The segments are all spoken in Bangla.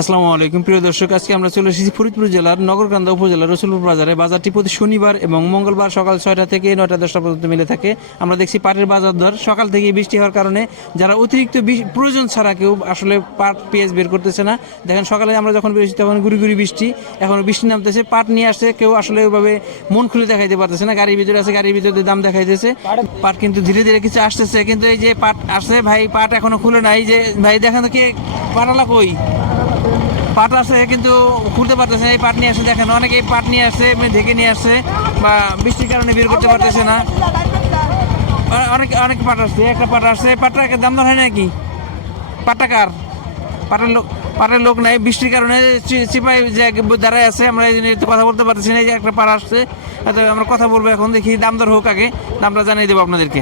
আসসালামু আলাইকুম। প্রিয় দর্শক, আজকে আমরা চলে এসেছি ফরিদপুর জেলার নগরকান্দা উপজেলার রসুলপুর বাজারে। বাজারটি প্রতি শনিবার এবং মঙ্গলবার সকাল ছয়টা থেকে নয়টা দশটা পর্যন্ত মিলে থাকে। আমরা দেখছি পাটের বাজার দর সকাল থেকে বৃষ্টি হওয়ার কারণে যারা অতিরিক্ত প্রয়োজন ছাড়া কেউ আসলে পাট, পেঁয়াজ বের করতেছে না। দেখেন, সকালে আমরা যখন বেরোছি তখন গুড়ি গুড়ি বৃষ্টি, এখন বৃষ্টি নামতেছে। পাট নিয়ে আসছে, কেউ আসলে ওইভাবে মন খুলে দেখাইতে পারতেছে না। গাড়ির ভিতরে আছে, গাড়ির ভিতরে দাম দেখাইতেছে। পাট কিন্তু ধীরে ধীরে কিছু আসতেছে, কিন্তু এই যে পাট আসছে, ভাই, পাট এখনও খুলে নাই যে, ভাই, দেখেন তো কে পাটালা কই? পাট আছে, কিন্তু খুলতে পারতেছে না। এই পাট নিয়ে আসে, দেখেন অনেকে এই পাট নিয়ে আসছে এমনি ঢেকে নিয়ে আসছে বা বৃষ্টির কারণে বের করতে পারতেছে না। অনেক অনেক পাট আসছে, একটা পাট আসছে। পাটটা দাম দর হয় নাকি? পাটটা কার? পাটের লোক পাটের লোক নাই। বৃষ্টির কারণে চিপাই যে দাঁড়ায় আছে, আমরা এই জন্য কথা বলতে পারতেছি না যে একটা পাট আসছে। আমরা কথা বলব এখন, দেখি দাম দর হোক আগে। দামটা জানিয়ে দেবো আপনাদেরকে।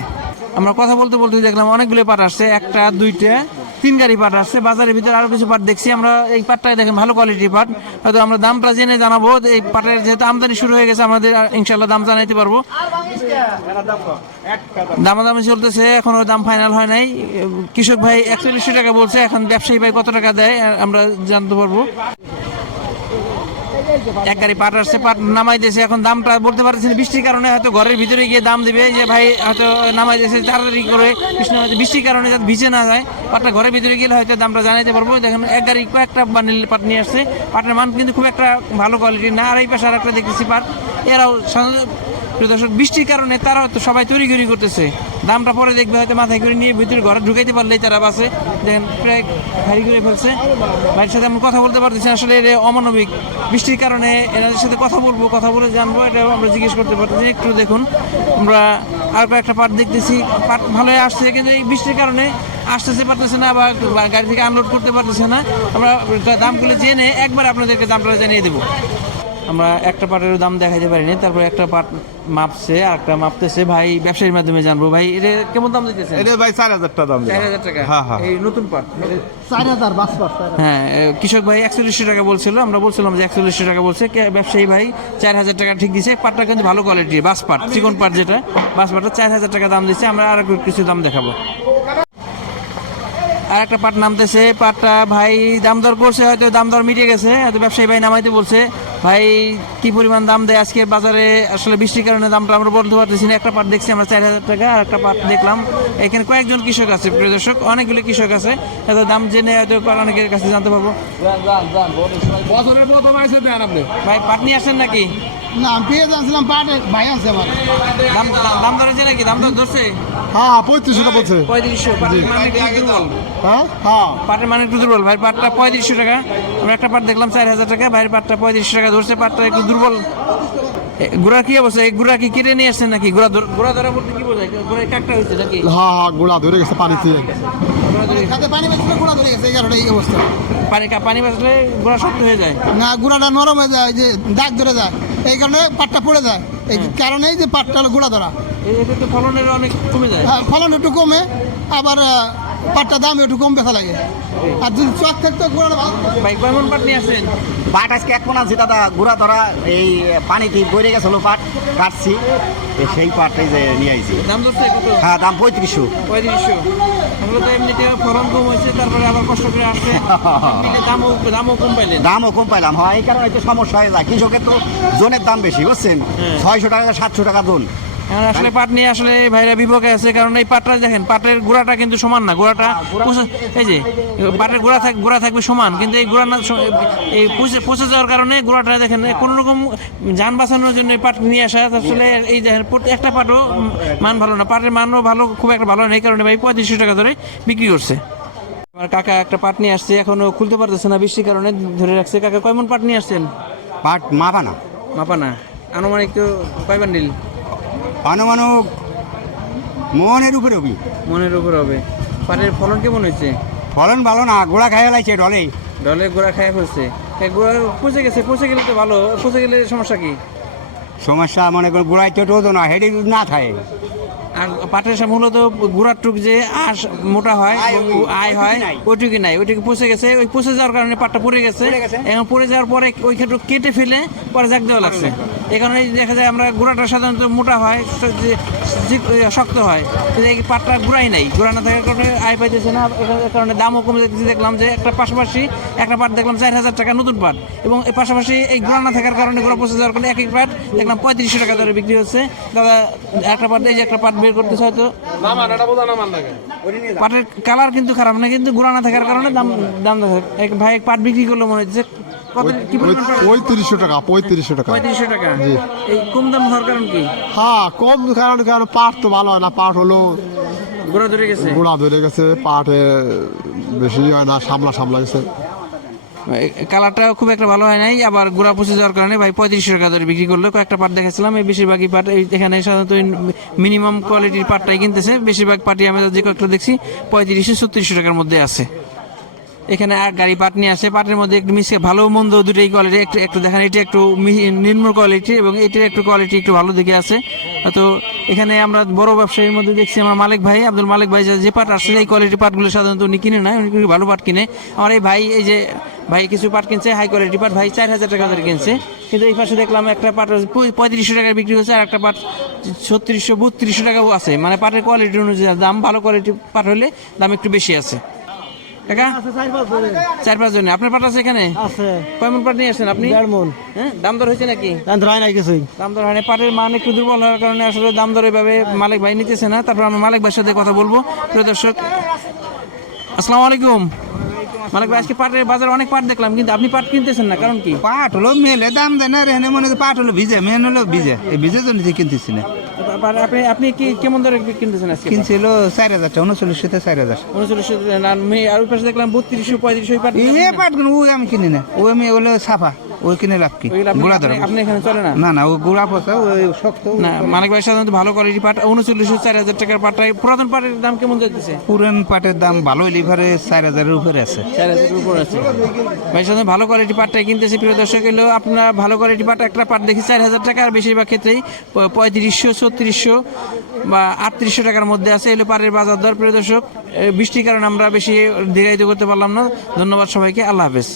আমরা কথা বলতে বলতে দেখলাম অনেকগুলো পাট আসছে, একটা, দুইটা তিন গাড়ি পাট আসছে বাজারের ভিতরে আরও কিছু পাট দেখছি। আমরা এই পাটটাই দেখেন, ভালো কোয়ালিটির পাট। হয়তো আমরা দামটা জেনে জানাব এই পাটের যেহেতু আমদানি শুরু হয়ে গেছে, আমাদের ইনশাল্লাহ দাম জানাইতে পারব। দামাদামি চলতেছে, এখনও দাম ফাইনাল হয় নাই। কৃষক ভাই একচল্লিশশো টাকা বলছে, এখন ব্যবসায়ী ভাই কত টাকা দেয়, আমরা জানতে পারব। এক গাড়ি পাট আসছে, পাট নামাই দিয়েছে এখন দামটা বলতে পারতেছে বৃষ্টির কারণে হয়তো ঘরের ভিতরে গিয়ে দাম দিবে। যে ভাই হয়তো নামাই দিয়েছে তাড়াতাড়ি করে কৃষ্ণ বৃষ্টির কারণে যাতে ভিজে না যায়। পাটটা ঘরের ভিতরে গেলে হয়তো দামটা জানাইতে পারব। দেখেন এক গাড়ি কয়েকটা বানিল পাট নিয়ে আসছে। পাটের মান কিন্তু খুব একটা ভালো কোয়ালিটির না। আর এই পাশে আর একটা দেখতেছি পাট। এরাও প্রিয় বৃষ্টির কারণে তারা হয়তো সবাই তৈরি গড়ি করতেছে। দামটা পরে দেখবে, হয়তো মাথায় করে নিয়ে ভিতরে ঘরে ঢুকাইতে পারলেই তারা বাসে। দেখেন, প্রায় ভারী করে ফেলছে। ভাইয়ের সাথে আমি কথা বলতে পারতেছি। আসলে এটা অমানবিক। বৃষ্টির কারণে এনাদের সাথে কথা বলব, কথা বলে জানব এটা আমরা জিজ্ঞেস করতে পারতেছি। একটু দেখুন, আমরা আর কয়েকটা পাট দেখতেছি। পাট ভালোই আসছে, কিন্তু এই বৃষ্টির কারণে আসতেছে পারতেছে না বা গাড়ি থেকে আনলোড করতে পারতেছে না। আমরা দামগুলো জেনে একবার আপনাদেরকে দামটা জানিয়ে দেবো। আমরা একটা পাটের দাম দেখাইতে পারিনি তারপর একটা পাট মাপছে আর একটা মাপতেছে ভাই ব্যবসায়ীর মাধ্যমে জানব। ভাই এটা কেমন দাম দিতেছে এটা ভাই চার হাজার টাকা দাম চার হাজার টাকা? হ্যাঁ, হ্যাঁ। এই নতুন পাট? চার হাজার বাস পাস হ্যাঁ কৃষক ভাই একচল্লিশশো টাকা বলছিল আমরা বলছিলাম যে একচল্লিশশো টাকা বলছে কে- ব্যবসায়ী ভাই চার হাজার টাকা ঠিক দিছে পাটটা কিন্তু ভালো কোয়ালিটির বাস পাট চিকন পাট যেটা বাস পাটটা চার হাজার টাকা দাম দিচ্ছে আমরা আর কিছু দাম দেখাবো। আর একটা পাট নামতেছে পাটটা ভাই দাম দর করছে হয়তো দাম দর মিটে গেছে হয়তো ব্যবসায়ী ভাই নামাইতে বলছে ভাই কি পরিমাণ দাম দেয় আজকে বাজারে? আসলে বৃষ্টির কারণে দামটা আমরা বলতে পারতেছি না। একটা পাট দেখছি আমরা চার হাজার টাকা আর একটা পাট দেখলাম। এখানে কয়েকজন কৃষক আছে প্রিয় দর্শক। অনেকগুলো কৃষক আছে। হয়তো দাম জেনে হয়তো অনেকের কাছে জানতে পারব। ভাই পাট নিয়ে আসছেন নাকি? না আমি পেয়ে জানছিলাম পাটে ভাই আছে আমার। দাম দাম ধরেছে নাকি? দাম দর ধরছে? হ্যাঁ পঁয়ত্রিশশো টাকা বলছে। পঁয়ত্রিশশো একটু হ্যাঁ হ্যাঁ। পাটের মানে একটু দুর্বল। ভাই পাটটা পঁয়ত্রিশশো টাকা। আমরা একটা পাট দেখলাম চার হাজার টাকা। ভাইয়ের পাটটা পঁয়ত্রিশশো টাকা ধরছে। পাটটা একটু দুর্বল। গুড়া কি অবস্থা? এই গুড়া কি কেটে নিয়ে আসছেন নাকি? গুড়া ধর- গুড়া ধরা বলতে কি বোঝায়? গুড়া কাকটা হয়েছে নাকি? হ্যাঁ হ্যাঁ গোড়া ধরে গেছে পানি বেশি গোড়া ধরে গেছে। এই কারণে এই অবস্থা। পানি কা- পানি গুড়া শক্ত হয়ে যায়। না গুড়াটা নরম হয়ে যায় যে দাগ ধরে যায়। এই কারণে পাটটা পড়ে যায়। এই কারণেই যে পাটটা গুড়া ধরা। ফলনের অনেক কমে যায়। হ্যাঁ, ফলন একটু কমে আবার পাটটা দাম একটু কম বেচা লাগে। আর যদি চক থাকতো কেমন পাট নিয়ে পাট আজকে এক আনছি দাদা গুড়া ধরা এই পানিতে বইরে গেছিল পাট কাটছি। সেই পাটটাই যে নিয়ে আইছি। দাম ধরছে কত? হ্যাঁ দাম পঁয়ত্রিশশো। পঁয়ত্রিশশো। আমরা তো এমনিতে ফলন কম হয়েছে তারপরে আবার কষ্ট করে আসছে। দামও দামও কম পাইলেন। দামও কম পাইলাম হয় এই কারণে তো সমস্যা হয়ে যায়। কৃষকের তো জোনের দাম বেশি বুঝছেন? হ্যাঁ। ছয়শো টাকা সাতশো টাকা জোন। এখন আসলে পাট নিয়ে আসলে ভাইরা বিপক্ষে আছে কারণ এই পাটটা দেখেন পাটের গোড়াটা কিন্তু সমান না গোড়াটা এই যে পাটের গোড়া থাক গোড়া থাকবে সমান কিন্তু এই গোড়া না এই পচে যাওয়ার কারণে গোড়াটা দেখেন কোনো রকম যান বাঁচানোর জন্য এই পাট নিয়ে আসা আসলে এই দেখেন একটা পাটও মান ভালো না পাটের মানও ভালো খুব একটা ভালো না এই কারণে ভাই পঁয়ত্রিশশো টাকা ধরে বিক্রি করছে। আমার কাকা একটা পাট নিয়ে আসছে এখনও খুলতে পারতেছে না বৃষ্টির কারণে ধরে রাখছে। কাকা কয়মন পাট নিয়ে আসছেন? পাট মাপা না মাপা না আনুমানিক তো কয় বান্ডিল অনুমানুক মনের উপরে হবি মনের উপর হবে। পাটের ফলন কেমন হয়েছে? ফলন ভালো না গোড়া খাইয়া লাইছে ডলে। ডলে গোড়া খায় ফেলছে। এ গোড়া পচে গেছে পচে গেলে তো ভালো। পচে গেলে সমস্যা কি? সমস্যা মনে করো গোড়ায় তো টোতো না হেডি না থাকে। আর পাটের সব মূলত গোড়ার টুক যে আশ মোটা হয় আয় হয়। ওইটুকু নাই ওইটুকু পচে গেছে। ওই পচে যাওয়ার কারণে পাটটা পড়ে গেছে। গেছে। পড়ে যাওয়ার পরে ওই ক্ষেত্রে কেটে ফেলে পরে জাগ দেওয়া লাগছে। কারণে দেখা যায় আমরা গোড়াটা সাধারণত মোটা হয় শক্ত হয়। এই পাটটা গোড়াই নাই গোড়া না থাকার কারণে আয় পাইতেছে না। এ- এ কারণে দামও কমে যাচ্ছে দেখলাম যে একটা পাশাপাশি একটা পাট দেখলাম চার হাজার টাকা নতুন পাট। এবং এর পাশাপাশি এই গোড়া না থাকার কারণে গোড়া পচে যাওয়ার কারণে এক এক পাট দেখলাম পঁয়ত্রিশশো টাকা দরে বিক্রি হচ্ছে। দাদা একটা পাট এই যে একটা পাট বের করতেছে হয়তো। পাটের কালার কিন্তু খারাপ না কিন্তু গোড়া না থাকার কারণে দাম দাম দেখা এক ভাই এক পাট বিক্রি করল মনে হচ্ছে। পঁয়ত্রিশশো টাকা পঁয়ত্রিশশো টাকা। পঁয়ত্রিশশো টাকা? এই কম দাম হওয়ার কারণ কি? হ্যাঁ কম কারণ কারণ পাট তো ভালো হয় না পাট হলো গোড়া ধরে গেছে? গোড়া ধরে গেছে পাটে বেশি হয় না সামলা সামলা গেছে। এই কালারটাও খুব একটা ভালো হয় নাই আবার গোড়া পচে যাওয়ার কারণে ভাই পঁয়ত্রিশশো টাকা ধরে বিক্রি করল। কয়েকটা পাট দেখেছিলাম এই বেশিরভাগই পাট এখানে সাধারণত মিনিমাম কোয়ালিটির পাটটাই কিনতেছে। বেশিরভাগ পাটি আমি যে কয়েকটা দেখছি পঁয়ত্রিশশো ছত্রিশশো টাকার মধ্যে আছে। এখানে আর গাড়ি পাট নিয়ে আসে। পাটের মধ্যে একটু মিশে ভালো, মন্দ দুটোই কোয়ালিটি একটু একটু দেখেন, এটা একটু নিম্ন কোয়ালিটি এবং এটার একটু কোয়ালিটি একটু ভালো দিকে আছে। তো এখানে আমরা বড় ব্যবসায়ীর মধ্যে দেখছি আমার মালিক ভাই, আব্দুল মালিক ভাই, যে- পাট আসলে এই কোয়ালিটি পাটগুলো সাধারণত উনি কিনে না উনি ভালো পাট কিনে। আমার এই ভাই, এই যে ভাই কিছু পাট কিনছে হাই কোয়ালিটি পাট, ভাই চার হাজার টাকা কিনছে। কিন্তু এই পাশে দেখলাম একটা পাট পঁয়ত্রিশশো টাকায় বিক্রি হচ্ছে আর একটা পাট ছত্রিশশো, বত্রিশশো টাকাও আছে। মানে পাটের কোয়ালিটি অনুযায়ী, দাম ভালো কোয়ালিটি পাট হলে দাম একটু বেশি আছে। চার পাঁচ জনে আপনার পাট আছে এখানে? আছে। পাট নিয়ে আসেন আপনি? হ্যাঁ? দাম দর হয়েছে নাকি? দাম ধরাই নাই কিছুই। দাম দর হয় না। পাটের মান একটু দুর্বল হওয়ার কারণে আসলে দাম দর এভাবে মালিক ভাই নিতেছে না। তারপর আমরা মালিক ভাইয়ের সাথে কথা বলব। প্রিয় দর্শক আসসালামু আলাইকুম। মালিক ভাই আজকে পাটের বাজারে অনেক পাট দেখলাম কিন্তু আপনি পাট কিনতেছেন না। কারণ কি? পাট হলো মেলে দাম দেয় না রেহনে মনে হয় পাট হলো ভিজে মেন হলো ভিজে। এই ভিজে জন্য কিনতেছি না। পাট- আপনি আপনি কি কেমন দরে কিনতেছেন আজকে? কিনছিল চার হাজার টাকা উনচল্লিশশো থেকে চার হাজার। উনচল্লিশ আর ওই পাশে দেখলাম বত্রিশশো পঁয়ত্রিশশো ওই পাট এ পাট কিনে ওই আমি কিনি না। ওই আমি ওগুলো সাফা ওই কিনে লাভ কি? গুড়া ধরা আপনি- এখানে চলে না? না না ওই গুড়া পচা ওই শক্ত না মানিক ভাই সাধারণত ভালো কোয়ালিটি পাট উনচল্লিশশো চার হাজার টাকার পাটটাই পুরাতন পাটের দাম কেমন যাচ্ছে পুরান পাটের দাম ভালো লিভারে চার হাজারের উপরে আছে। চার হাজারের উপর আছে। ভাই সাথে ভালো কোয়ালিটি পাটটাই কিনতেছি প্রিয় দর্শক এলো আপনার ভালো কোয়ালিটি পাট একটা পাট দেখি চার হাজার টাকা আর বেশিরভাগ ক্ষেত্রেই প- পঁয়ত্রিশশো বা আটত্রিশশো টাকার মধ্যে আছে। এলো পারের বাজার দর, প্রিয় দর্শক। বৃষ্টির কারণে আমরা বেশি দীর্ঘায়িত করতে পারলাম না। ধন্যবাদ সবাইকে। আল্লাহ হাফেজ।